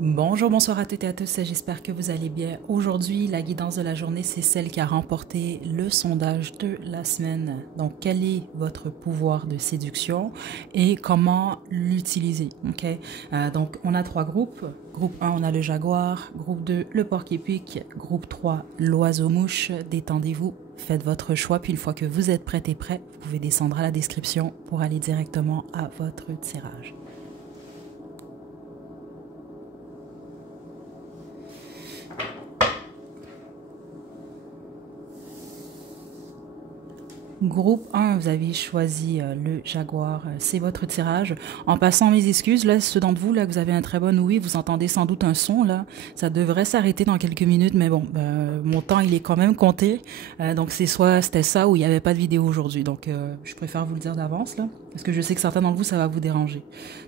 Bonjour, bonsoir à toutes et à tous, j'espère que vous allez bien. Aujourd'hui, la guidance de la journée, c'est celle qui a remporté le sondage de la semaine. Donc, quel est votre pouvoir de séduction et comment l'utiliser? Ok. Donc, on a trois groupes. Groupe 1, on a le jaguar. Groupe 2, le porc-épic. Groupe 3, l'oiseau-mouche. Détendez-vous, faites votre choix. Puis une fois que vous êtes prêt et prêt, vous pouvez descendre à la description pour aller directement à votre tirage. Groupe 1, vous avez choisi le Jaguar, c'est votre tirage. En passant mes excuses, là, ceux d'entre vous, là, que vous avez un très bon oui, vous entendez sans doute un son, là. Ça devrait s'arrêter dans quelques minutes, mais bon, mon temps, il est quand même compté. Donc, c'était ça ou il n'y avait pas de vidéo aujourd'hui. Donc, je préfère vous le dire d'avance, là, parce que je sais que certains d'entre vous, ça va vous déranger.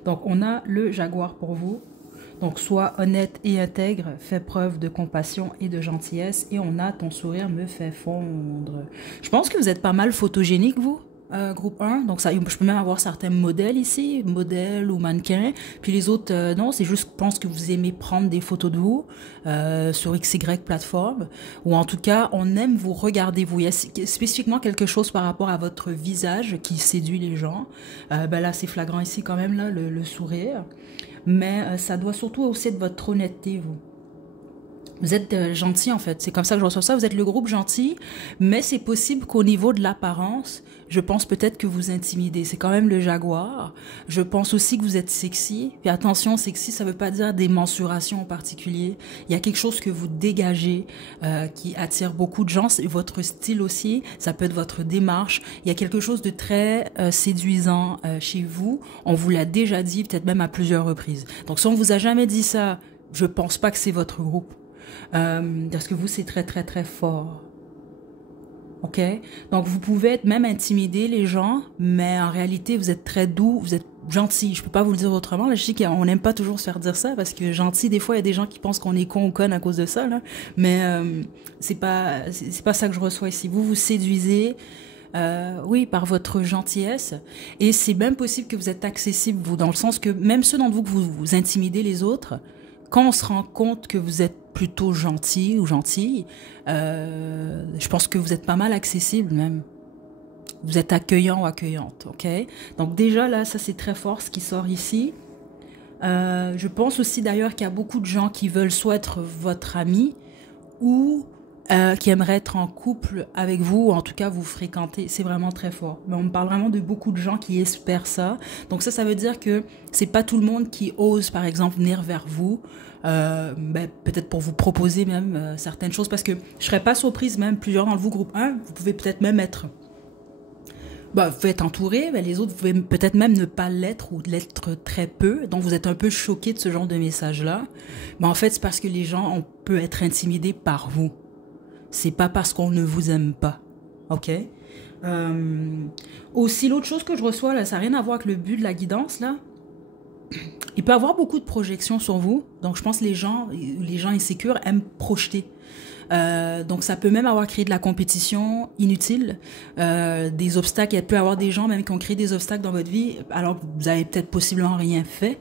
Donc, on a le Jaguar pour vous. Donc, sois honnête et intègre, fais preuve de compassion et de gentillesse, et on a ton sourire me fait fondre. Je pense que vous êtes pas mal photogénique, vous, groupe 1. Donc, ça, je peux même avoir certains modèles ici, modèles ou mannequins. Puis les autres, non, c'est juste, je pense que vous aimez prendre des photos de vous sur XY plateforme, ou en tout cas, on aime vous regarder, vous. Il y a spécifiquement quelque chose par rapport à votre visage qui séduit les gens. Là, c'est flagrant ici quand même, là, le sourire. Mais ça doit surtout aussi être votre honnêteté, vous. Vous êtes gentil, en fait. C'est comme ça que je reçois ça. Vous êtes le groupe gentil, mais c'est possible qu'au niveau de l'apparence, je pense peut-être que vous intimidez. C'est quand même le jaguar. Je pense aussi que vous êtes sexy. Puis attention, sexy, ça veut pas dire des mensurations en particulier. Il y a quelque chose que vous dégagez qui attire beaucoup de gens. C'est votre style aussi. Ça peut être votre démarche. Il y a quelque chose de très séduisant chez vous. On vous l'a déjà dit, peut-être même à plusieurs reprises. Donc si on vous a jamais dit ça, je pense pas que c'est votre groupe. Parce que vous, c'est très, très, très fort. OK? Donc, vous pouvez être même intimider les gens, mais en réalité, vous êtes très doux, vous êtes gentil. Je peux pas vous le dire autrement. Là, je sais qu'on n'aime pas toujours se faire dire ça, parce que gentil, des fois, il y a des gens qui pensent qu'on est con ou conne à cause de ça, là. Mais c'est pas ça que je reçois ici. Vous séduisez, oui, par votre gentillesse. Et c'est même possible que vous êtes accessible, vous, dans le sens que même ceux d'entre vous que vous intimidez les autres, quand on se rend compte que vous êtes plutôt gentil ou gentille, je pense que vous êtes pas mal accessible même. Vous êtes accueillant ou accueillante, ok? Donc déjà là, ça c'est très fort ce qui sort ici. Je pense aussi d'ailleurs qu'il y a beaucoup de gens qui veulent soit être votre ami ou qui aimeraient être en couple avec vous, ou en tout cas vous fréquenter. C'est vraiment très fort. Mais on me parle vraiment de beaucoup de gens qui espèrent ça. Donc ça veut dire que c'est pas tout le monde qui ose, par exemple, venir vers vous. Peut-être pour vous proposer même certaines choses, parce que je serais pas surprise, même plusieurs dans le vous groupe 1, vous pouvez peut-être même être vous pouvez être entouré, mais les autres, vous pouvez peut-être même ne pas l'être ou l'être très peu. Donc, vous êtes un peu choqué de ce genre de message-là. Mais en fait, c'est parce que les gens, on peut être intimidés par vous. C'est pas parce qu'on ne vous aime pas. OK? Aussi, l'autre chose que je reçois, là, ça n'a rien à voir avec le but de la guidance, là. Il peut y avoir beaucoup de projections sur vous. Donc, je pense que les gens insécures aiment projeter. Donc ça peut même avoir créé de la compétition inutile, des obstacles. Il peut y avoir des gens même qui ont créé des obstacles dans votre vie alors que vous avez peut-être possiblement rien fait.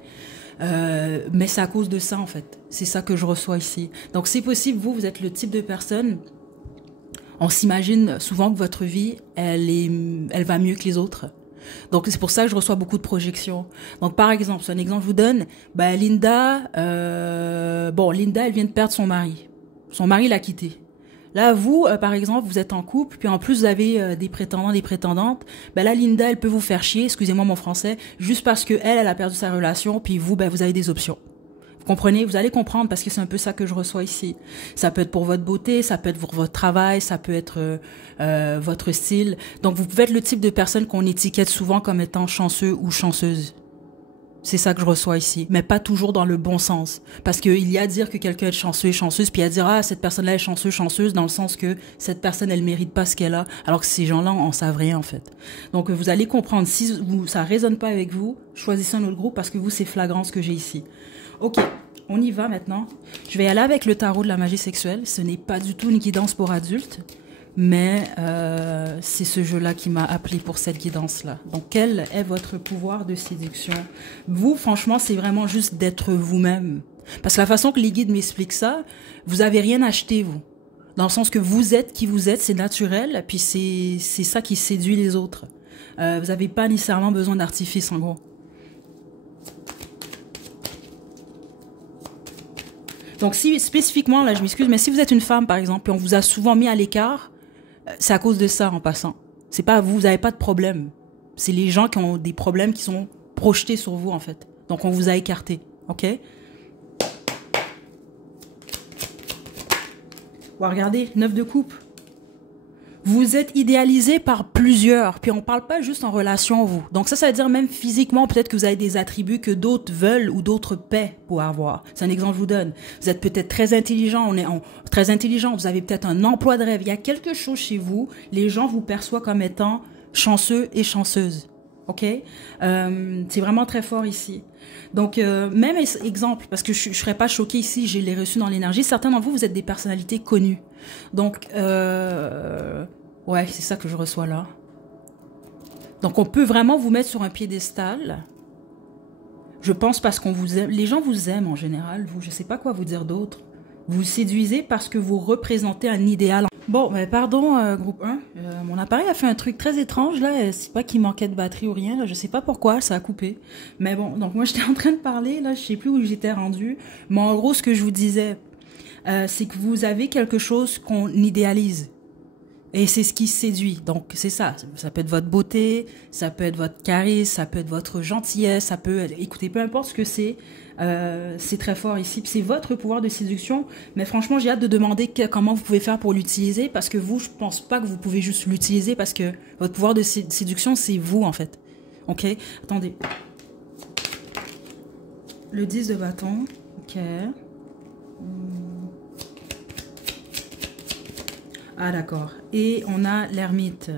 Mais c'est à cause de ça en fait. C'est ça que je reçois ici. Donc c'est possible, vous êtes le type de personne, on s'imagine souvent que votre vie, elle va mieux que les autres. Donc c'est pour ça que je reçois beaucoup de projections. Donc par exemple, c'est un exemple que je vous donne. Linda, Linda, elle vient de perdre son mari. Son mari l'a quittée. Là, vous, par exemple, vous êtes en couple, puis en plus vous avez des prétendants, des prétendantes. Là, Linda, elle peut vous faire chier, excusez-moi mon français, juste parce que elle a perdu sa relation, puis vous, vous avez des options. Vous comprenez? Vous allez comprendre parce que c'est un peu ça que je reçois ici. Ça peut être pour votre beauté, ça peut être pour votre travail, ça peut être votre style. Donc, vous pouvez être le type de personne qu'on étiquette souvent comme étant chanceux ou chanceuse. C'est ça que je reçois ici, mais pas toujours dans le bon sens. Parce qu'il y a à dire que quelqu'un est chanceux et chanceuse, puis il y a à dire, ah, cette personne-là est chanceuse, dans le sens que cette personne, elle mérite pas ce qu'elle a, alors que ces gens-là, on savent rien, en fait. Donc, vous allez comprendre, si ça résonne pas avec vous, choisissez un autre groupe, parce que vous, c'est flagrant ce que j'ai ici. Ok, on y va maintenant. Je vais y aller avec le tarot de la magie sexuelle. Ce n'est pas du tout une guidance pour adultes. Mais c'est ce jeu-là qui m'a appelé pour cette guidance-là. Donc, quel est votre pouvoir de séduction? Vous, franchement, c'est vraiment juste d'être vous-même. Parce que la façon que les guides m'expliquent ça, vous avez rien acheté, vous. Dans le sens que vous êtes qui vous êtes, c'est naturel, puis c'est ça qui séduit les autres. Vous n'avez pas nécessairement besoin d'artifice, en gros. Donc si spécifiquement, là je m'excuse, mais si vous êtes une femme par exemple, et on vous a souvent mis à l'écart, c'est à cause de ça en passant. C'est pas vous, vous n'avez pas de problème. C'est les gens qui ont des problèmes qui sont projetés sur vous en fait. Donc on vous a écarté, ok? Bon, regardez, 9 de coupe. Vous êtes idéalisé par plusieurs, puis on parle pas juste en relation, vous. Donc ça veut dire même physiquement, peut-être que vous avez des attributs que d'autres veulent ou d'autres paient pour avoir. C'est un exemple que je vous donne. Vous êtes peut-être très intelligent, très intelligent, vous avez peut-être un emploi de rêve. Il y a quelque chose chez vous, les gens vous perçoivent comme étant chanceux et chanceuse. Ok, c'est vraiment très fort ici. Donc, même exemple, parce que je serais pas choquée ici, je l'ai reçu dans l'énergie, certains d'entre vous, vous êtes des personnalités connues. Donc, ouais, c'est ça que je reçois là. Donc, on peut vraiment vous mettre sur un piédestal. Je pense parce qu'on vous aime. Les gens vous aiment en général, vous. Je sais pas quoi vous dire d'autre. Vous séduisez parce que vous représentez un idéal. Bon, mais pardon, groupe 1. Mon appareil a fait un truc très étrange, là. C'est pas qu'il manquait de batterie ou rien, là. Je sais pas pourquoi, ça a coupé. Mais bon, donc moi, j'étais en train de parler, là. Je sais plus où j'étais rendue. Mais en gros, ce que je vous disais, c'est que vous avez quelque chose qu'on idéalise. Et c'est ce qui séduit. Donc, c'est ça. Ça peut être votre beauté, ça peut être votre charisme, ça peut être votre gentillesse, ça peut être... Écoutez, peu importe ce que c'est très fort ici. Puis c'est votre pouvoir de séduction. Mais franchement, j'ai hâte de demander comment vous pouvez faire pour l'utiliser. Parce que vous, je pense pas que vous pouvez juste l'utiliser parce que votre pouvoir de séduction, c'est vous, en fait. OK? Attendez. Le 10 de bâton. OK. Ah, d'accord. Et on a l'ermite.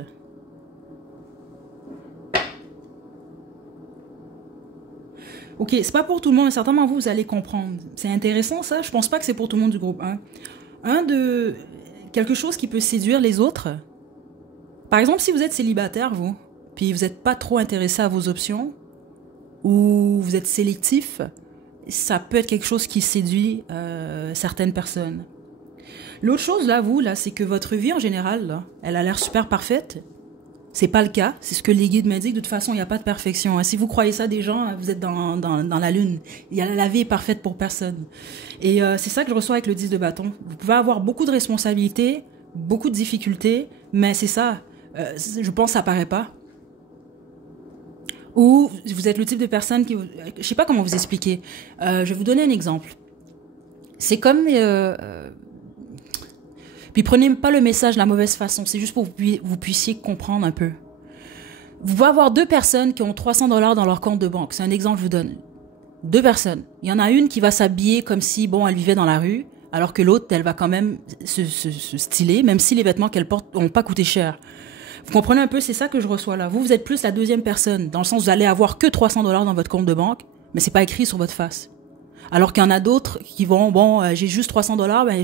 Ok, c'est pas pour tout le monde, mais certainement vous allez comprendre. C'est intéressant ça, je pense pas que c'est pour tout le monde du groupe 1. Quelque chose qui peut séduire les autres. Par exemple, si vous êtes célibataire, vous, puis vous n'êtes pas trop intéressé à vos options, ou vous êtes sélectif, ça peut être quelque chose qui séduit certaines personnes. L'autre chose, là, c'est que votre vie, en général, là, elle a l'air super parfaite. C'est pas le cas. C'est ce que les guides m'indiquent. De toute façon, il n'y a pas de perfection. Si vous croyez ça des gens, vous êtes dans la lune. La vie est parfaite pour personne. Et c'est ça que je reçois avec le 10 de bâton. Vous pouvez avoir beaucoup de responsabilités, beaucoup de difficultés, mais c'est ça. Je pense que ça paraît pas. Ou vous êtes le type de personne qui... Je sais pas comment vous expliquer. Je vais vous donner un exemple. C'est comme... Puis prenez pas le message de la mauvaise façon, c'est juste pour que vous puissiez comprendre un peu. Vous pouvez avoir deux personnes qui ont 300 $ dans leur compte de banque. C'est un exemple que je vous donne. Deux personnes. Il y en a une qui va s'habiller comme si, bon, elle vivait dans la rue, alors que l'autre, elle va quand même se styler, même si les vêtements qu'elle porte n'ont pas coûté cher. Vous comprenez un peu, c'est ça que je reçois là. Vous êtes plus la deuxième personne, dans le sens où vous allez avoir que 300 $ dans votre compte de banque, mais c'est pas écrit sur votre face. Alors qu'il y en a d'autres qui vont, bon, j'ai juste 300 $, ben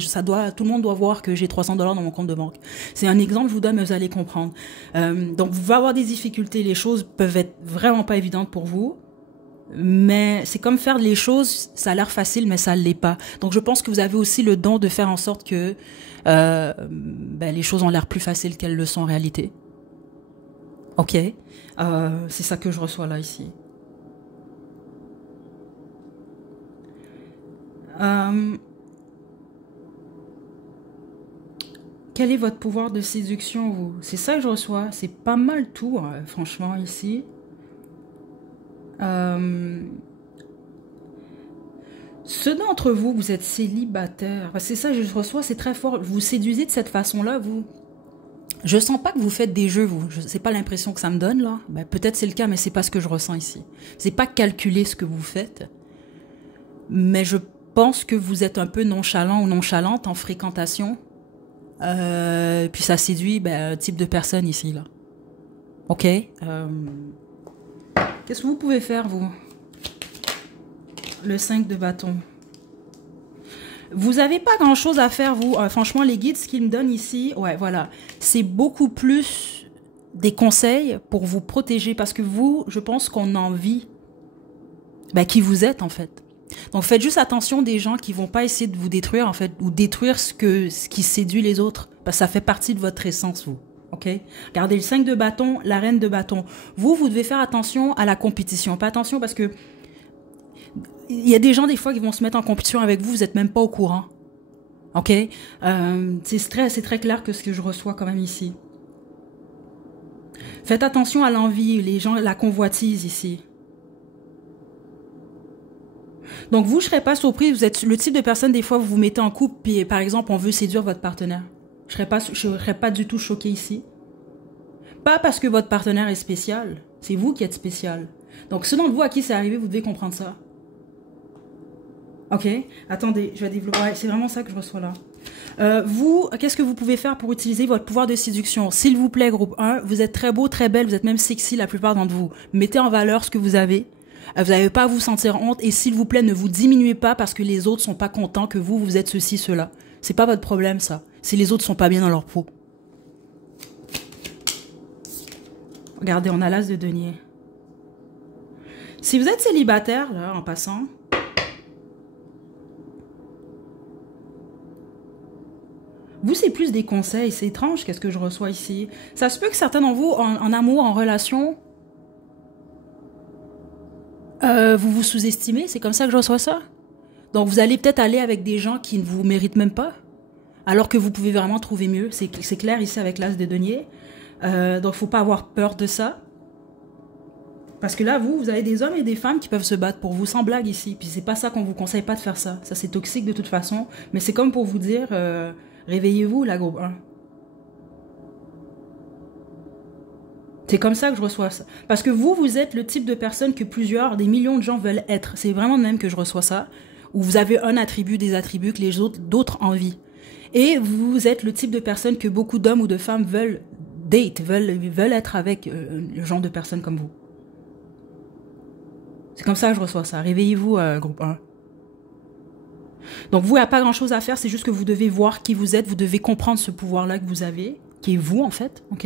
tout le monde doit voir que j'ai 300 $ dans mon compte de banque. C'est un exemple que je vous donne, mais vous allez comprendre. Donc, vous allez avoir des difficultés, les choses peuvent être vraiment pas évidentes pour vous, mais c'est comme faire les choses, ça a l'air facile, mais ça l'est pas. Donc, je pense que vous avez aussi le don de faire en sorte que les choses ont l'air plus faciles qu'elles le sont en réalité. Ok, c'est ça que je reçois là, ici. Quel est votre pouvoir de séduction, vous? C'est ça que je reçois. C'est pas mal tout, franchement, ici. Ceux d'entre vous, vous êtes célibataires. C'est ça que je reçois, c'est très fort. Vous séduisez de cette façon-là, vous. Je sens pas que vous faites des jeux, vous. C'est pas l'impression que ça me donne, là. Peut-être c'est le cas, mais c'est pas ce que je ressens ici. C'est pas calculer ce que vous faites. Mais je pense que vous êtes un peu nonchalant ou nonchalante en fréquentation. Puis ça séduit un type de personne ici, là. Ok. Qu'est-ce que vous pouvez faire, vous? Le 5 de bâton. Vous n'avez pas grand-chose à faire, vous. Franchement, les guides, ce qu'ils me donnent ici, ouais, voilà. C'est beaucoup plus des conseils pour vous protéger. Parce que vous, je pense qu'on a envie qui vous êtes, en fait. Donc faites juste attention des gens qui vont pas essayer de vous détruire, en fait, ou détruire ce qui séduit les autres. Parce que ça fait partie de votre essence, vous. OK? Regardez le 5 de bâton, la reine de bâton. Vous devez faire attention à la compétition. Pas attention parce que il y a des gens, des fois, qui vont se mettre en compétition avec vous, vous n'êtes même pas au courant. OK? C'est très clair que ce que je reçois quand même ici. Faites attention à l'envie, les gens, la convoitise ici. Donc vous, je ne serais pas surpris, vous êtes le type de personne, des fois, vous vous mettez en couple, puis par exemple, on veut séduire votre partenaire. Je serais pas du tout choquée ici. Pas parce que votre partenaire est spécial, c'est vous qui êtes spécial. Donc ceux d'entre vous à qui c'est arrivé, vous devez comprendre ça. OK? Attendez, je vais développer. Ouais, c'est vraiment ça que je reçois là. Vous, qu'est-ce que vous pouvez faire pour utiliser votre pouvoir de séduction? S'il vous plaît, groupe 1, vous êtes très beau, très belle, vous êtes même sexy la plupart d'entre vous. Mettez en valeur ce que vous avez. Vous n'avez pas à vous sentir honte et s'il vous plaît, ne vous diminuez pas parce que les autres sont pas contents que vous êtes ceci, cela. C'est pas votre problème, ça. Si les autres sont pas bien dans leur peau. Regardez, on a l'as de denier. Si vous êtes célibataire, là, en passant, vous, c'est plus des conseils. C'est étrange, qu'est-ce que je reçois ici. Ça se peut que certains d'entre vous, en amour, en relation, vous vous sous-estimez. C'est comme ça que je reçois ça. Donc, vous allez peut-être aller avec des gens qui ne vous méritent même pas, alors que vous pouvez vraiment trouver mieux. C'est clair ici avec l'as de denier. Donc, il ne faut pas avoir peur de ça. Parce que là, vous avez des hommes et des femmes qui peuvent se battre pour vous, sans blague ici. Puis c'est pas ça qu'on vous conseille pas de faire ça. Ça, c'est toxique de toute façon. Mais c'est comme pour vous dire, réveillez-vous, la groupe 1. C'est comme ça que je reçois ça. Parce que vous êtes le type de personne que des millions de gens veulent être. C'est vraiment de même que je reçois ça. Où vous avez un attribut, des attributs que les autres, d'autres envient. Et vous êtes le type de personne que beaucoup d'hommes ou de femmes veulent veulent être avec le genre de personnes comme vous. C'est comme ça que je reçois ça. Réveillez-vous, groupe 1. Donc vous, il n'y a pas grand-chose à faire, c'est juste que vous devez voir qui vous êtes, vous devez comprendre ce pouvoir-là que vous avez, qui est vous, en fait, OK?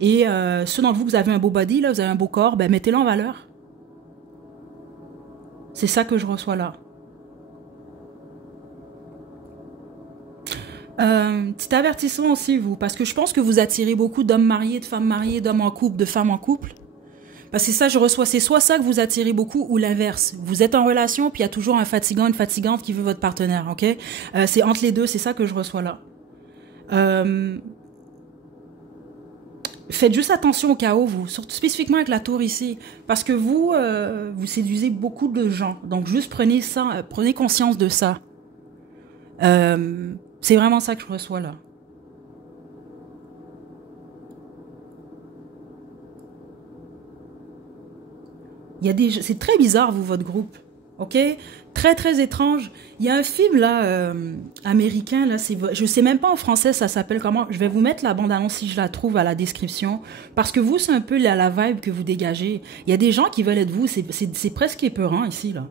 Et ceux d'entre vous avez un beau body, là, vous avez un beau corps, ben mettez-le en valeur. C'est ça que je reçois là. Petit avertissement aussi, vous, parce que je pense que vous attirez beaucoup d'hommes mariés, de femmes mariées, d'hommes en couple, de femmes en couple. Parce que ça, je reçois, c'est soit ça que vous attirez beaucoup ou l'inverse. Vous êtes en relation, puis il y a toujours un fatigant, une fatigante qui veut votre partenaire, OK? C'est entre les deux, c'est ça que je reçois là. Faites juste attention au chaos, vous, surtout spécifiquement avec la tour ici, parce que vous séduisez beaucoup de gens. Donc juste prenez ça, prenez conscience de ça. C'est vraiment ça que je reçois là. C'est très bizarre, vous, votre groupe. OK? Très, très étrange. Il y a un film, là, américain, là, je sais même pas en français, ça s'appelle comment. Je vais vous mettre la bande-annonce si je la trouve à la description. Parce que vous, c'est un peu la vibe que vous dégagez. Il y a des gens qui veulent être vous. C'est presque épeurant, ici, là.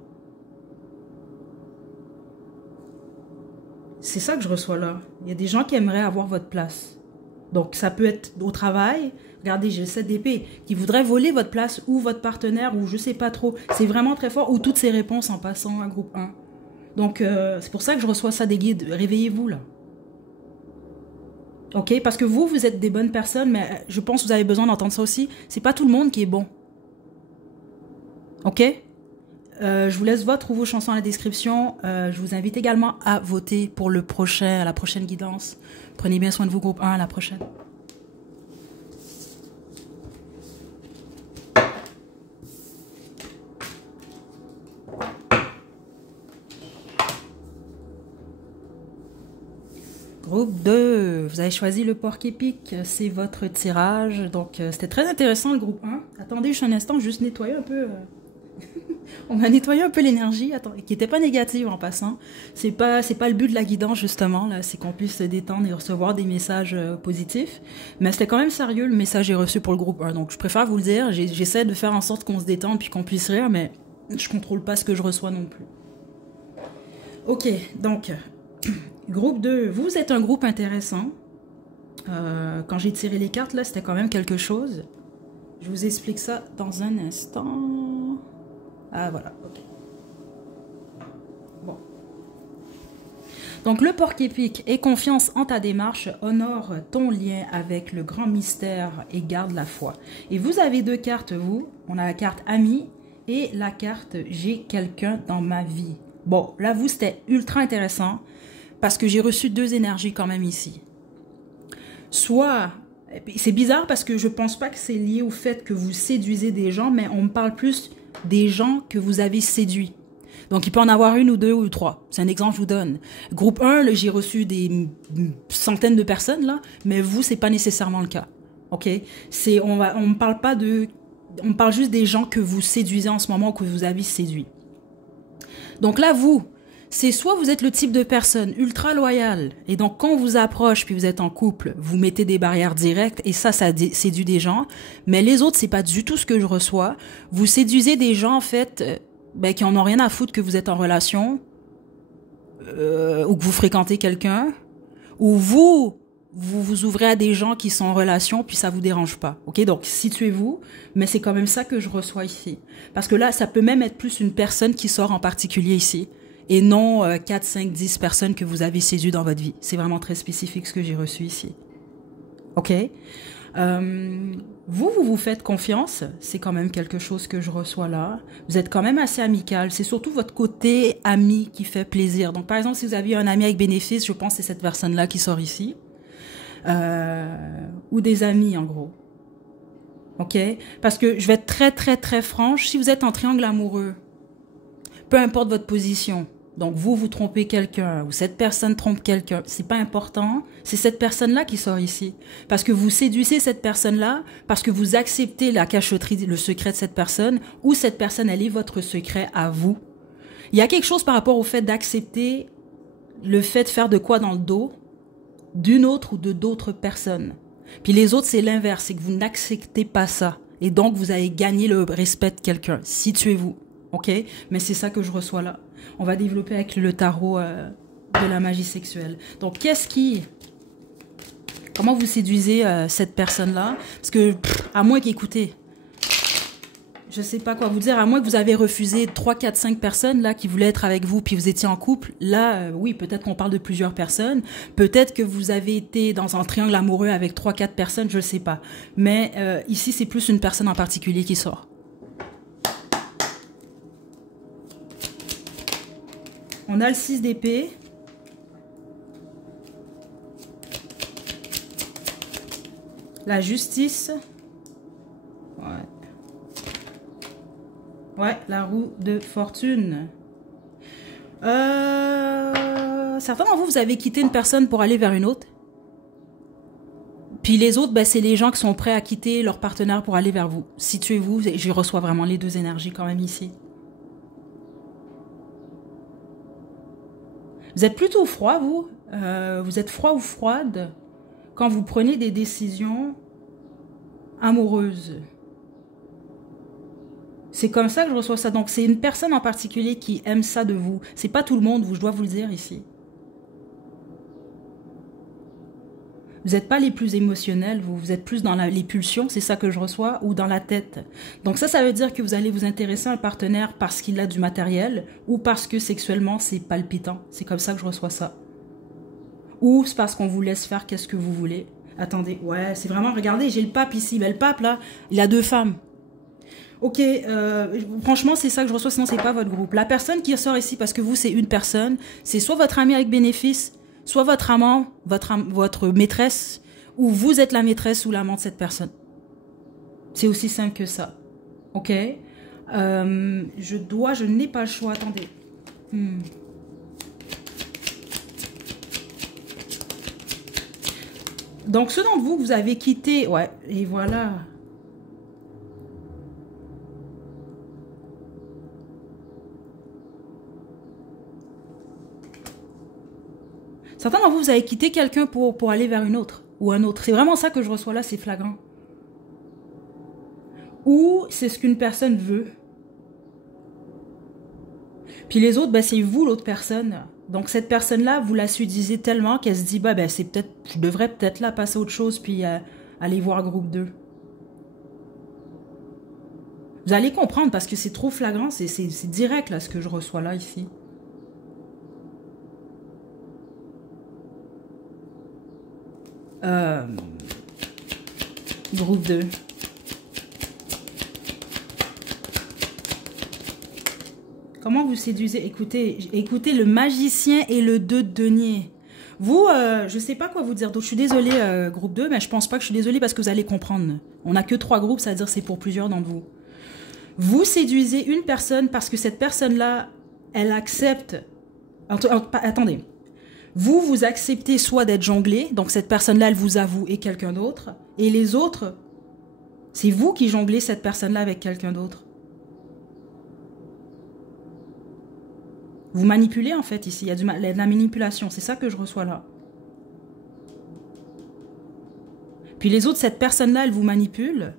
C'est ça que je reçois, là. Il y a des gens qui aimeraient avoir votre place. Donc, ça peut être au travail. Regardez, j'ai le 7 d'épée, qui voudrait voler votre place ou votre partenaire ou je sais pas trop. C'est vraiment très fort. Ou toutes ces réponses en passant à groupe 1. Donc, c'est pour ça que je reçois ça des guides. Réveillez-vous, là. OK? Parce que vous êtes des bonnes personnes, mais je pense que vous avez besoin d'entendre ça aussi. C'est pas tout le monde qui est bon. OK? Je vous laisse votre ou vos chansons dans la description. Je vous invite également à voter pour la prochaine guidance. Prenez bien soin de vous, groupe 1. À la prochaine. Groupe 2, vous avez choisi le porc épique, c'est votre tirage. Donc, c'était très intéressant le groupe 1. Attendez juste un instant, juste nettoyer un peu. On a nettoyé un peu l'énergie, qui n'était pas négative en passant. C'est pas le but de la guidance, justement, là, c'est qu'on puisse se détendre et recevoir des messages positifs. Mais c'était quand même sérieux, le message est reçu pour le groupe 1. Donc, je préfère vous le dire, j'essaie de faire en sorte qu'on se détende puis qu'on puisse rire, mais je contrôle pas ce que je reçois non plus. Ok, donc... Groupe 2, vous êtes un groupe intéressant. Quand j'ai tiré les cartes, là, c'était quand même quelque chose. Je vous explique ça dans un instant. Ah, voilà, ok. Donc le porc-épic, aie confiance en ta démarche, honore ton lien avec le grand mystère et garde la foi. Et vous avez deux cartes, vous. On a la carte ami et la carte j'ai quelqu'un dans ma vie. Bon, là, vous, c'était ultra intéressant parce que j'ai reçu deux énergies quand même ici. Soit, c'est bizarre parce que je pense pas que c'est lié au fait que vous séduisez des gens, mais on me parle plus des gens que vous avez séduits. Donc, il peut en avoir une ou deux ou trois. C'est un exemple que je vous donne. Groupe 1, j'ai reçu des centaines de personnes, là, mais vous, c'est pas nécessairement le cas. OK? On me parle pas de... On me parle juste des gens que vous séduisez en ce moment ou que vous avez séduits. Donc là, vous, c'est soit vous êtes le type de personne ultra loyale, et donc quand on vous approche puis vous êtes en couple, vous mettez des barrières directes, et ça séduit des gens, mais les autres, c'est pas du tout ce que je reçois. Vous séduisez des gens, en fait... qui en ont rien à foutre que vous êtes en relation, ou que vous fréquentez quelqu'un, ou vous vous ouvrez à des gens qui sont en relation, puis ça vous dérange pas. OK? Donc, situez-vous, mais c'est quand même ça que je reçois ici. Parce que là, ça peut même être plus une personne qui sort en particulier ici, et non 4, 5, 10 personnes que vous avez séduites dans votre vie. C'est vraiment très spécifique ce que j'ai reçu ici. OK? Vous faites confiance, c'est quand même quelque chose que je reçois là. Vous êtes quand même assez amical, c'est surtout votre côté ami qui fait plaisir. Donc par exemple, si vous aviez un ami avec bénéfice, je pense que c'est cette personne-là qui sort ici. Ou des amis en gros. OK? Parce que je vais être très très très franche, si vous êtes en triangle amoureux, peu importe votre position, donc vous trompez quelqu'un, ou cette personne trompe quelqu'un, c'est pas important, c'est cette personne-là qui sort ici. Parce que vous séduisez cette personne-là, parce que vous acceptez la cachotterie, le secret de cette personne, ou cette personne, elle est votre secret à vous. Il y a quelque chose par rapport au fait d'accepter le fait de faire de quoi dans le dos d'une autre ou de d'autres personnes. Puis les autres, c'est l'inverse, c'est que vous n'acceptez pas ça. Et donc, vous avez gagné le respect de quelqu'un. Situez-vous. OK? Mais c'est ça que je reçois là. On va développer avec le tarot de la magie sexuelle. Donc, comment vous séduisez cette personne-là? Parce que, à moins qu'écoutez, je sais pas quoi vous dire, à moins que vous avez refusé 3, 4, 5 personnes là qui voulaient être avec vous, puis vous étiez en couple, là, oui, peut-être qu'on parle de plusieurs personnes. Peut-être que vous avez été dans un triangle amoureux avec 3, 4 personnes, je sais pas. Mais ici, c'est plus une personne en particulier qui sort. On a le 6 d'épée. La justice. Ouais, la roue de fortune. Certains d'entre vous, vous avez quitté une personne pour aller vers une autre. Puis les autres, c'est les gens qui sont prêts à quitter leur partenaire pour aller vers vous. Situez-vous, je reçois vraiment les deux énergies quand même ici. Vous êtes plutôt froid, vous. Vous êtes froid ou froide quand vous prenez des décisions amoureuses. C'est comme ça que je reçois ça. Donc, c'est une personne en particulier qui aime ça de vous. C'est pas tout le monde, je dois vous le dire ici. Vous n'êtes pas les plus émotionnels, vous êtes plus dans les pulsions, c'est ça que je reçois, ou dans la tête. Donc ça veut dire que vous allez vous intéresser à un partenaire parce qu'il a du matériel, ou parce que sexuellement, c'est palpitant. C'est comme ça que je reçois ça. Ou c'est parce qu'on vous laisse faire qu'est-ce que vous voulez. Attendez, ouais, c'est vraiment, regardez, j'ai le pape ici. Mais le pape, là, il a 2 femmes. Ok, franchement, c'est ça que je reçois, sinon c'est pas votre groupe. La personne qui sort ici, parce que vous, c'est une personne, c'est soit votre ami avec bénéfice, soit votre amant, votre maîtresse, ou vous êtes la maîtresse ou l'amant de cette personne. C'est aussi simple que ça. Ok, je n'ai pas le choix, attendez. Donc, ceux d'entre vous, vous avez quitté, ouais, et voilà. Certains d'entre vous, vous avez quitté quelqu'un pour aller vers une autre ou un autre. C'est vraiment ça que je reçois là, c'est flagrant. Ou c'est ce qu'une personne veut. Puis les autres, c'est vous l'autre personne. Donc cette personne-là, vous la séduisez tellement qu'elle se dit, c'est peut-être, je devrais peut-être là passer à autre chose puis aller voir groupe 2. Vous allez comprendre parce que c'est trop flagrant, c'est direct là ce que je reçois là ici. Groupe 2. Comment vous séduisez? Écoutez le magicien et le 2 de denier. Vous, je sais pas quoi vous dire. Donc, je suis désolée, groupe 2, mais je pense pas que je suis désolée parce que vous allez comprendre. On n'a que 3 groupes, ça veut dire c'est pour plusieurs d'entre vous. Vous séduisez une personne parce que cette personne-là, elle accepte... Attendez. Vous acceptez soit d'être jonglé, donc cette personne-là, elle vous avoue, et quelqu'un d'autre. Et les autres, c'est vous qui jonglez cette personne-là avec quelqu'un d'autre. Vous manipulez en fait ici, il y a de la manipulation, c'est ça que je reçois là. Puis les autres, cette personne-là, elle vous manipule,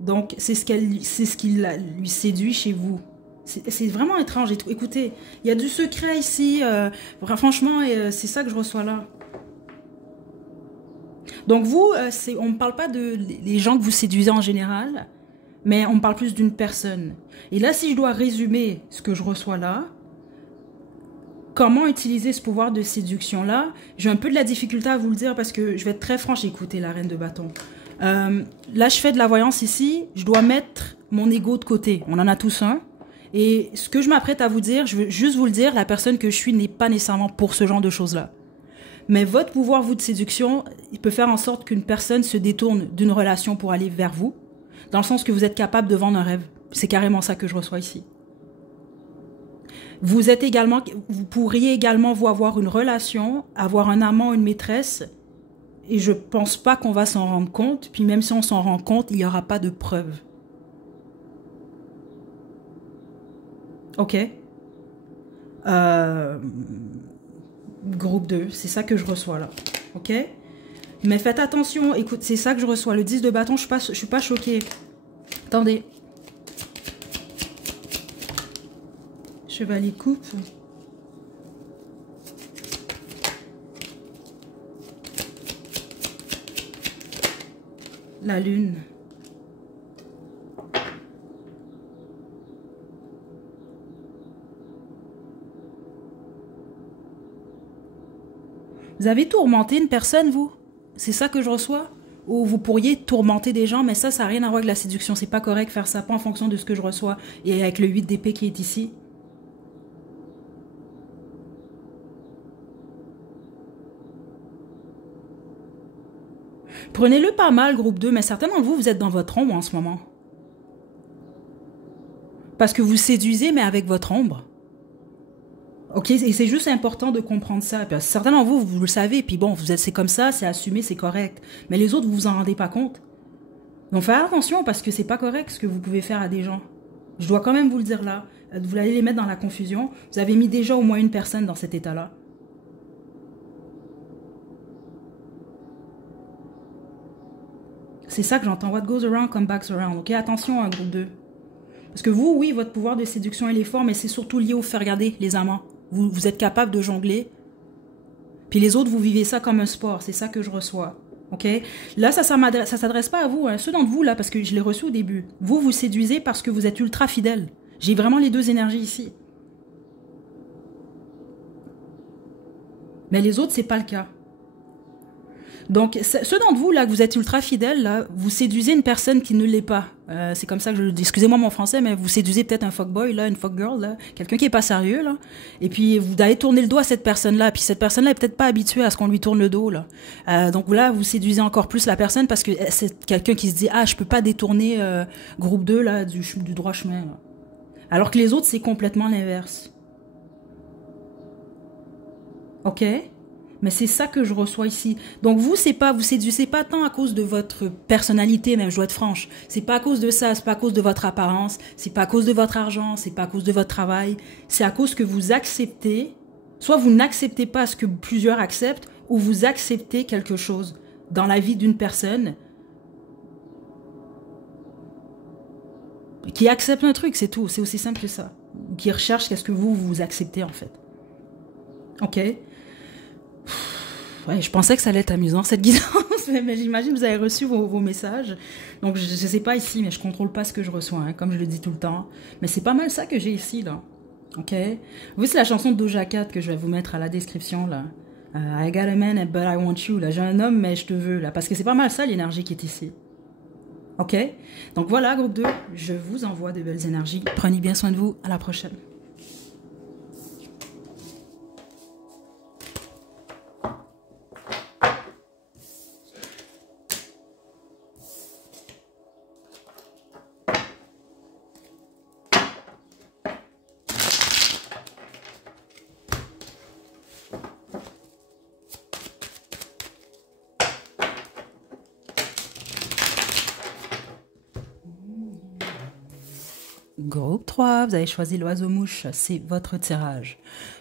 donc c'est ce qui lui séduit chez vous. C'est vraiment étrange. Écoutez, il y a du secret ici, franchement, c'est ça que je reçois là. Donc vous, on ne parle pas des gens que vous séduisez en général, mais on parle plus d'une personne. Et là, si je dois résumer ce que je reçois là, comment utiliser ce pouvoir de séduction-là? J'ai un peu de la difficulté à vous le dire parce que je vais être très franche. Écoutez, la reine de bâton. Là, je fais de la voyance ici. Je dois mettre mon ego de côté. On en a tous un. Et ce que je m'apprête à vous dire, je veux juste vous le dire, la personne que je suis n'est pas nécessairement pour ce genre de choses-là. Mais votre pouvoir, vous, de séduction, il peut faire en sorte qu'une personne se détourne d'une relation pour aller vers vous, dans le sens que vous êtes capable de vendre un rêve. C'est carrément ça que je reçois ici. Vous pourriez également vous avoir une relation, avoir un amant, une maîtresse, et je pense pas qu'on va s'en rendre compte, puis même si on s'en rend compte, il n'y aura pas de preuves. Ok? Groupe 2, c'est ça que je reçois là. Ok? Mais faites attention, écoute, c'est ça que je reçois. Le 10 de bâton, je suis pas choquée. Attendez. Chevalier coupe. La lune. Vous avez tourmenté une personne, vous? C'est ça que je reçois? Ou vous pourriez tourmenter des gens, mais ça n'a rien à voir avec la séduction. C'est pas correct de faire ça, pas en fonction de ce que je reçois. Et avec le 8 d'épée qui est ici. Prenez-le pas mal, groupe 2, mais certains d'entre vous, vous êtes dans votre ombre en ce moment. Parce que vous séduisez, mais avec votre ombre. Ok, et c'est juste important de comprendre ça. Parce que certains d'entre vous, vous le savez, puis bon, c'est comme ça, c'est assumé, c'est correct. Mais les autres, vous vous en rendez pas compte. Donc faites attention, parce que c'est pas correct ce que vous pouvez faire à des gens. Je dois quand même vous le dire là. Vous allez les mettre dans la confusion. Vous avez mis déjà au moins une personne dans cet état-là. C'est ça que j'entends. What goes around comes back around. Ok, attention, hein, groupe 2. Parce que vous, oui, votre pouvoir de séduction, il est fort, mais c'est surtout lié au fait, regardez, les amants. Vous êtes capable de jongler. Puis les autres, vous vivez ça comme un sport. C'est ça que je reçois. Ok? Là, ça s'adresse pas à vous. Hein. Ceux d'entre vous, là, parce que je l'ai reçu au début. Vous séduisez parce que vous êtes ultra fidèle. J'ai vraiment les deux énergies ici. Mais les autres, c'est pas le cas. Donc, ceux d'entre vous, là, que vous êtes ultra fidèles, là, vous séduisez une personne qui ne l'est pas. C'est comme ça que je le dis. Excusez-moi mon français, mais vous séduisez peut-être un fuckboy, là, une fuckgirl, là, quelqu'un qui est pas sérieux, là. Et puis, vous allez tourner le dos à cette personne-là. Puis cette personne-là est peut-être pas habituée à ce qu'on lui tourne le dos, là. Donc là, vous séduisez encore plus la personne parce que c'est quelqu'un qui se dit, ah, je peux pas détourner groupe 2, là, du droit chemin, là. Alors que les autres, c'est complètement l'inverse. Ok? Mais c'est ça que je reçois ici. Donc vous séduisez pas tant à cause de votre personnalité, même je dois être franche. C'est pas à cause de ça, c'est pas à cause de votre apparence, c'est pas à cause de votre argent, c'est pas à cause de votre travail. C'est à cause que vous acceptez, soit vous n'acceptez pas ce que plusieurs acceptent, ou vous acceptez quelque chose dans la vie d'une personne qui accepte un truc, c'est tout. C'est aussi simple que ça. Qui recherche qu'est-ce que vous acceptez en fait. Ok? Ouais, je pensais que ça allait être amusant cette guidance, mais j'imagine que vous avez reçu vos messages. Donc je sais pas ici, mais je contrôle pas ce que je reçois, hein, comme je le dis tout le temps. Mais c'est pas mal ça que j'ai ici, là. Ok? Vous, c'est la chanson de Doja Cat que je vais vous mettre à la description, là. I got a man, but I want you. Là, j'ai un homme, mais je te veux. Là, parce que c'est pas mal ça l'énergie qui est ici. Ok? Donc voilà, groupe 2, je vous envoie de belles énergies. Prenez bien soin de vous. À la prochaine. Groupe 3, vous avez choisi l'oiseau-mouche, c'est votre tirage.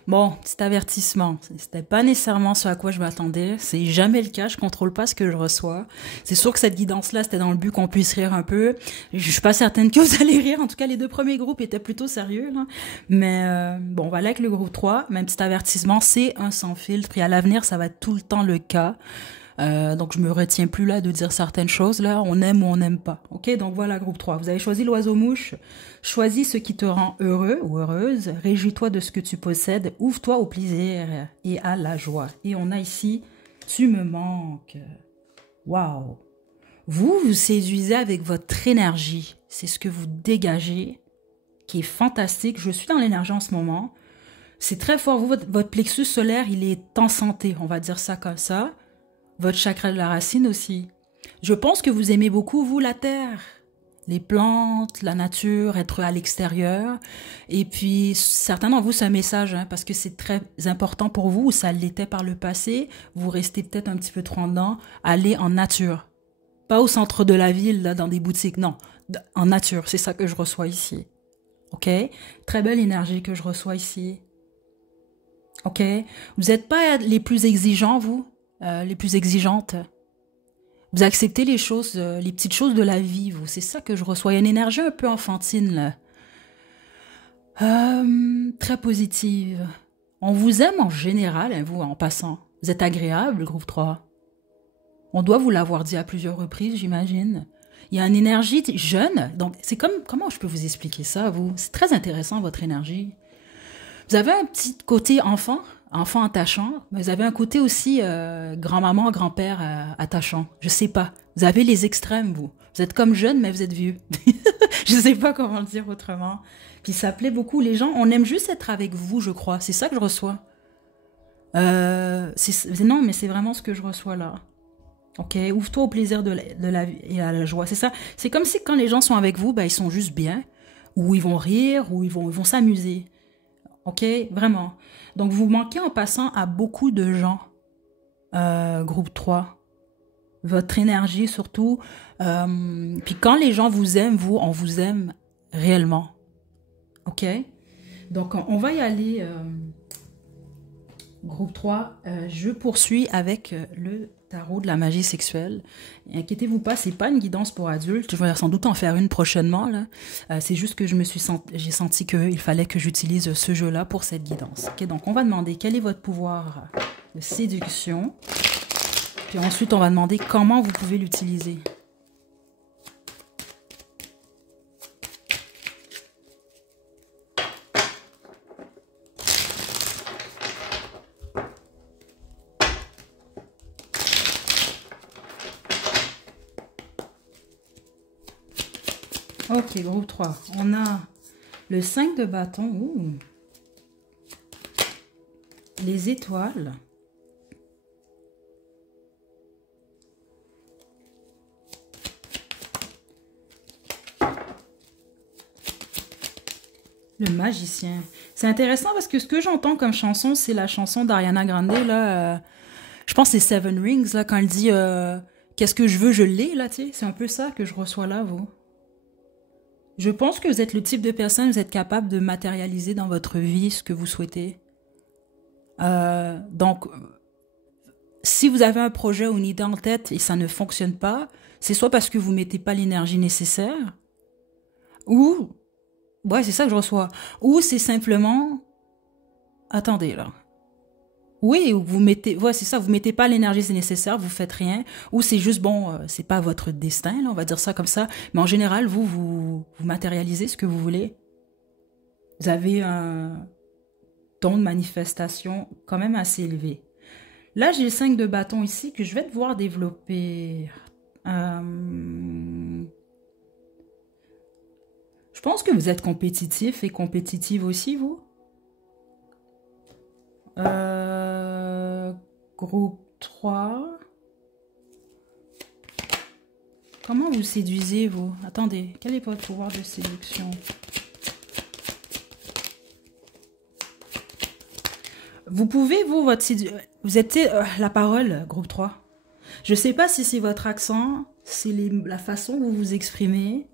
Bon, petit avertissement, c'était pas nécessairement ce à quoi je m'attendais, c'est jamais le cas, je contrôle pas ce que je reçois. C'est sûr que cette guidance-là, c'était dans le but qu'on puisse rire un peu. Je suis pas certaine que vous allez rire, en tout cas les deux premiers groupes étaient plutôt sérieux, là. Mais bon, on va aller avec le groupe 3, même petit avertissement, c'est un sans filtre, et à l'avenir, ça va être tout le temps le cas. Donc je me retiens plus là de dire certaines choses, là, on aime ou on n'aime pas. Ok, donc voilà, groupe 3. Vous avez choisi l'oiseau-mouche. Choisis ce qui te rend heureux ou heureuse. Réjouis-toi de ce que tu possèdes. Ouvre-toi au plaisir et à la joie. Et on a ici, tu me manques. Waouh. Vous vous séduisez avec votre énergie. C'est ce que vous dégagez, qui est fantastique. Je suis dans l'énergie en ce moment. C'est très fort. Vous, votre plexus solaire, il est en santé. On va dire ça comme ça. Votre chakra de la racine aussi. Je pense que vous aimez beaucoup, vous, la terre. Les plantes, la nature, être à l'extérieur. Et puis, certains d'entre vous, c'est un message, hein, parce que c'est très important pour vous, ou ça l'était par le passé. Vous restez peut-être un petit peu trop dedans. Allez en nature. Pas au centre de la ville, là, dans des boutiques. Non, en nature. C'est ça que je reçois ici. OK? Très belle énergie que je reçois ici. OK? Vous n'êtes pas les plus exigeants, vous? Les plus exigeantes. Vous acceptez les choses, les petites choses de la vie, vous. C'est ça que je reçois. Il y a une énergie un peu enfantine, là. Très positive. On vous aime en général, hein, vous, en passant. Vous êtes agréable, le groupe 3. On doit vous l'avoir dit à plusieurs reprises, j'imagine. Il y a une énergie jeune. Donc, c'est comme... Comment je peux vous expliquer ça, vous? C'est très intéressant, votre énergie. Vous avez un petit côté enfant attachant, mais vous avez un côté aussi grand-maman, grand-père attachant. Je sais pas. Vous avez les extrêmes, vous. Vous êtes comme jeune, mais vous êtes vieux. Je sais pas comment le dire autrement. Puis ça plaît beaucoup. Les gens, on aime juste être avec vous, je crois. C'est ça que je reçois. Non, mais c'est vraiment ce que je reçois là. Ok, ouvre-toi au plaisir de la vie et à la joie. C'est ça. C'est comme si quand les gens sont avec vous, ben, ils sont juste bien, ou ils vont rire, ou ils vont s'amuser. Ok, vraiment. Donc, vous manquez en passant à beaucoup de gens, groupe 3. Votre énergie surtout. Puis quand les gens vous aiment, vous, on vous aime réellement. Ok? Donc, on va y aller, groupe 3. Je poursuis avec le tarot de la magie sexuelle. Inquiétez-vous pas, c'est pas une guidance pour adultes. Je vais sans doute en faire une prochainement, là. C'est juste que j'ai senti qu'il fallait que j'utilise ce jeu-là pour cette guidance. Ok, donc on va demander quel est votre pouvoir de séduction. Puis ensuite, on va demander comment vous pouvez l'utiliser. Ok, groupe 3. On a le 5 de bâton. Ouh. Les étoiles. Le magicien. C'est intéressant parce que ce que j'entends comme chanson, c'est la chanson d'Ariana Grande, là. Je pense que c'est Seven Rings, là, quand elle dit qu'est-ce que je veux, je l'ai, là, tu sais. C'est un peu ça que je reçois là, vous. Je pense que vous êtes le type de personne, vous êtes capable de matérialiser dans votre vie ce que vous souhaitez. Donc, si vous avez un projet ou une idée en tête et ça ne fonctionne pas, c'est soit parce que vous mettez pas l'énergie nécessaire, ou, ouais, c'est ça que je reçois, ou c'est simplement, attendez là, oui, vous mettez, ouais, c'est ça, vous mettez pas l'énergie nécessaire, vous faites rien, ou c'est juste bon, c'est pas votre destin, là, on va dire ça comme ça, mais en général, vous matérialisez ce que vous voulez. Vous avez un ton de manifestation quand même assez élevé. Là, j'ai le 5 de bâton ici que je vais devoir développer. Euh, Je pense que vous êtes compétitif et compétitive aussi, vous. Euh, Groupe 3. Comment vous séduisez, vous? Attendez, quel est votre pouvoir de séduction? Vous pouvez, vous, vous êtes la parole, groupe 3. Je sais pas si c'est votre accent, c'est la façon dont vous vous exprimez.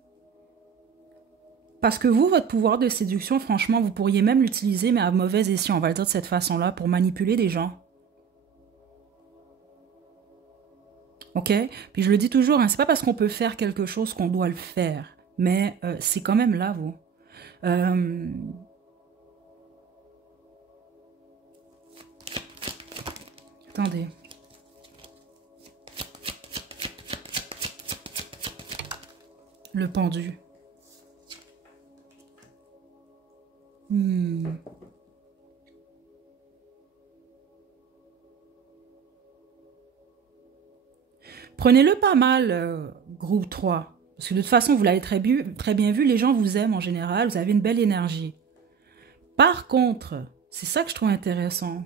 Parce que vous, votre pouvoir de séduction, franchement, vous pourriez même l'utiliser, mais à mauvais escient, on va le dire de cette façon-là, pour manipuler des gens. Ok? Puis je le dis toujours, hein, c'est pas parce qu'on peut faire quelque chose qu'on doit le faire. Mais c'est quand même là, vous. Euh, Attendez. Le pendu. Hmm. Prenez-le pas mal, groupe 3. Parce que de toute façon, vous l'avez très bien vu, les gens vous aiment en général, vous avez une belle énergie. Par contre, c'est ça que je trouve intéressant.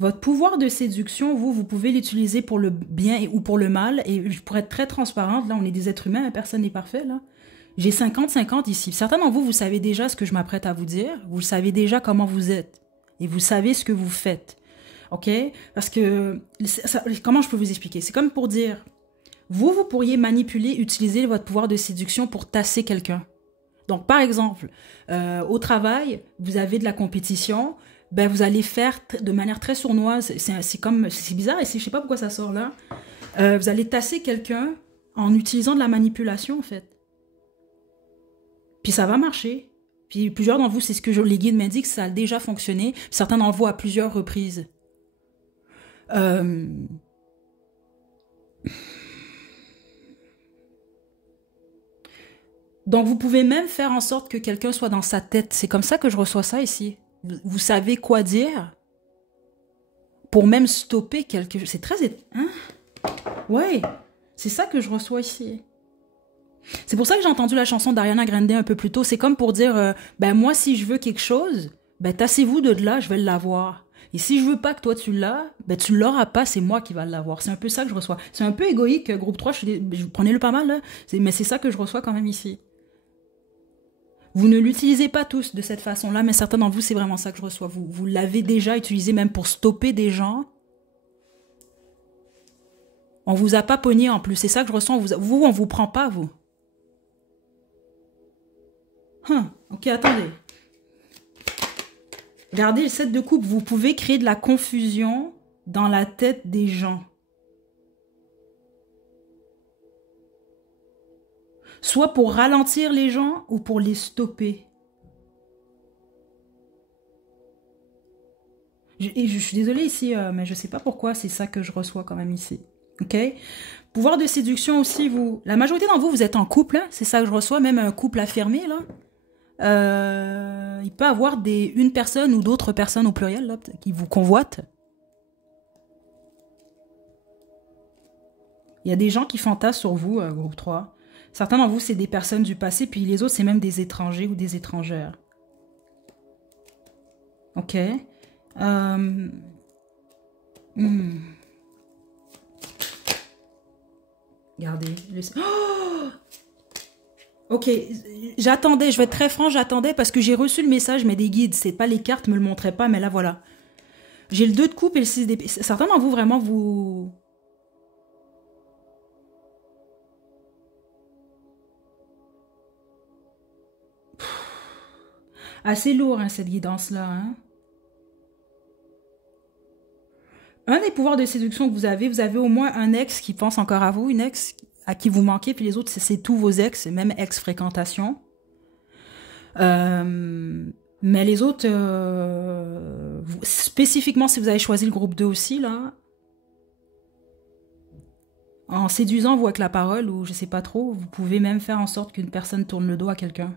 Votre pouvoir de séduction, vous pouvez l'utiliser pour le bien ou pour le mal. Et pour être très transparente, là, on est des êtres humains, personne n'est parfait, là. J'ai 50-50 ici. Certains d'entre vous, vous savez déjà ce que je m'apprête à vous dire. Vous savez déjà comment vous êtes. Et vous savez ce que vous faites. OK? Parce que, comment je peux vous expliquer? C'est comme pour dire, vous pourriez manipuler, utiliser votre pouvoir de séduction pour tasser quelqu'un. Donc, par exemple, au travail, vous avez de la compétition, ben, vous allez faire de manière très sournoise, c'est bizarre et je sais pas pourquoi ça sort là, vous allez tasser quelqu'un en utilisant de la manipulation, en fait. Puis ça va marcher. Puis plusieurs d'entre vous, c'est ce que les guides m'indiquent, ça a déjà fonctionné. Certains d'entre vous à plusieurs reprises. Euh, Donc, vous pouvez même faire en sorte que quelqu'un soit dans sa tête. C'est comme ça que je reçois ça ici. Vous savez quoi dire pour même stopper quelque chose. C'est très... Hein? Ouais, c'est ça que je reçois ici. C'est pour ça que j'ai entendu la chanson d'Ariana Grande un peu plus tôt. C'est comme pour dire, ben moi, si je veux quelque chose, ben tassez-vous de là, je vais l'avoir. Et si je veux pas que toi tu l'as, ben tu l'auras pas, c'est moi qui va l'avoir. C'est un peu ça que je reçois. C'est un peu égoïque, groupe 3, prenez-le pas mal, là. Mais c'est ça que je reçois quand même ici. Vous ne l'utilisez pas tous de cette façon-là, mais certains d'entre vous, c'est vraiment ça que je reçois. Vous l'avez déjà utilisé même pour stopper des gens. On vous a pas pogné en plus. C'est ça que je ressens. On vous prend pas, vous. Ok, attendez. Regardez le 7 de coupe. Vous pouvez créer de la confusion dans la tête des gens. Soit pour ralentir les gens ou pour les stopper. Je suis désolée ici, mais je sais pas pourquoi c'est ça que je reçois quand même ici. Ok? Pouvoir de séduction aussi, vous. La majorité d'entre vous, vous êtes en couple, hein? C'est ça que je reçois, même un couple affirmé, là. Il peut y avoir une personne ou d'autres personnes au pluriel là, qui vous convoitent. Il y a des gens qui fantasment sur vous, groupe 3. Certains d'entre vous, c'est des personnes du passé, puis les autres, c'est même des étrangers ou des étrangères. Ok. Regardez. Oh, ok, j'attendais, je vais être très franc, j'attendais parce que j'ai reçu le message, mais des guides, c'est pas les cartes me le montraient pas, mais là voilà. J'ai le 2 de coupe et le 6 d'épée. Certains d'entre vous, vraiment, vous... Assez lourd, hein, cette guidance-là. Hein. Un des pouvoirs de séduction que vous avez au moins un ex qui pense encore à vous, une ex à qui vous manquez, puis les autres, c'est tous vos ex, même ex-fréquentation. Mais les autres, spécifiquement si vous avez choisi le groupe 2 aussi, là, en séduisant vous avec la parole, ou je sais pas trop, vous pouvez même faire en sorte qu'une personne tourne le dos à quelqu'un.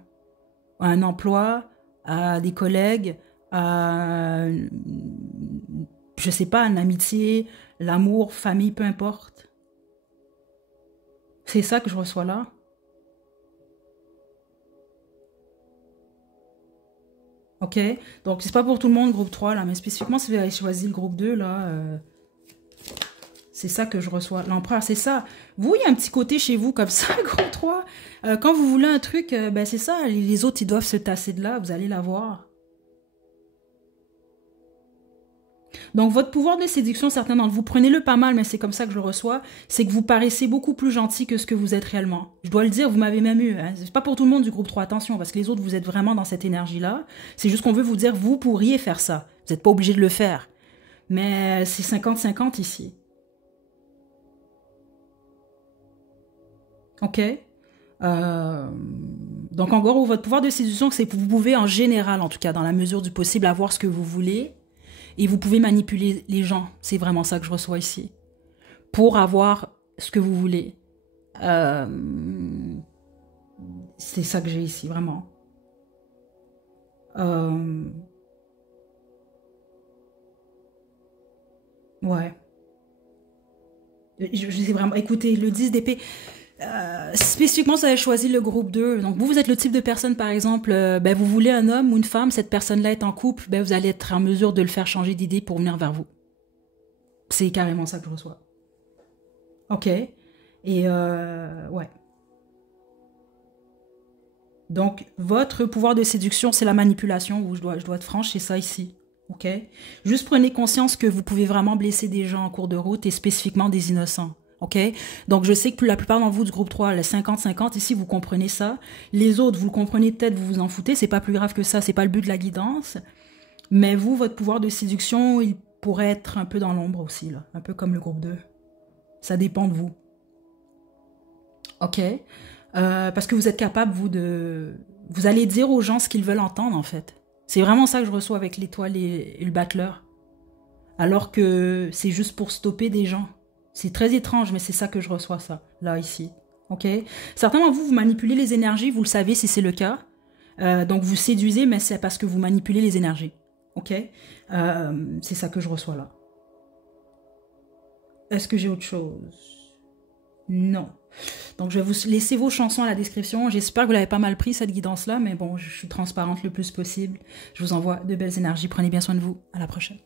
À un emploi, à des collègues, à... je sais pas, l'amitié, l'amour, famille, peu importe. C'est ça que je reçois là. Ok? Donc, c'est pas pour tout le monde, groupe 3 là, mais spécifiquement, si vous avez choisi le groupe 2 là, c'est ça que je reçois. L'empereur, c'est ça. Vous, il y a un petit côté chez vous comme ça, groupe 3. Quand vous voulez un truc, ben c'est ça. Les autres, ils doivent se tasser de là. Vous allez l'avoir. Donc, votre pouvoir de séduction, certains d'entre vous, prenez-le pas mal, mais c'est comme ça que je le reçois, c'est que vous paraissez beaucoup plus gentil que ce que vous êtes réellement. Je dois le dire, vous m'avez même eu. Hein. C'est pas pour tout le monde du groupe 3, attention, parce que les autres, vous êtes vraiment dans cette énergie-là. C'est juste qu'on veut vous dire, vous pourriez faire ça. Vous n'êtes pas obligé de le faire. Mais c'est 50-50 ici. Ok? Euh, donc, en gros, votre pouvoir de séduction, c'est que vous pouvez, en général, en tout cas, dans la mesure du possible, avoir ce que vous voulez. Et vous pouvez manipuler les gens. C'est vraiment ça que je reçois ici. Pour avoir ce que vous voulez. Euh, c'est ça que j'ai ici, vraiment. Ouais. Je sais vraiment. Écoutez, le 10 d'épée. Spécifiquement, ça a choisi le groupe 2. Donc, vous êtes le type de personne, par exemple, ben, vous voulez un homme ou une femme, cette personne-là est en couple, ben, vous allez être en mesure de le faire changer d'idée pour venir vers vous. C'est carrément ça que je reçois. Ok. Et ouais. Donc, votre pouvoir de séduction, c'est la manipulation, où je dois être franche, c'est ça ici. Ok. Juste prenez conscience que vous pouvez vraiment blesser des gens en cours de route et spécifiquement des innocents. Ok. Donc, je sais que la plupart d'entre vous du groupe 3, les 50-50, ici, vous comprenez ça. Les autres, vous le comprenez peut-être, vous vous en foutez, c'est pas plus grave que ça, c'est pas le but de la guidance. Mais vous, votre pouvoir de séduction, il pourrait être un peu dans l'ombre aussi, là. Un peu comme le groupe 2. Ça dépend de vous. Ok. Parce que vous êtes capable, vous, de... Vous allez dire aux gens ce qu'ils veulent entendre, en fait. C'est vraiment ça que je reçois avec l'étoile et le battleur. Alors que c'est juste pour stopper des gens. C'est très étrange, mais c'est ça que je reçois, ça, là, ici. Ok. Certains d'entre vous, vous manipulez les énergies, vous le savez si c'est le cas. Donc vous séduisez, mais c'est parce que vous manipulez les énergies. Ok. C'est ça que je reçois là. Est-ce que j'ai autre chose? Non. Donc je vais vous laisser vos chansons à la description. J'espère que vous l'avez pas mal pris cette guidance-là, mais bon, je suis transparente le plus possible. Je vous envoie de belles énergies. Prenez bien soin de vous. À la prochaine.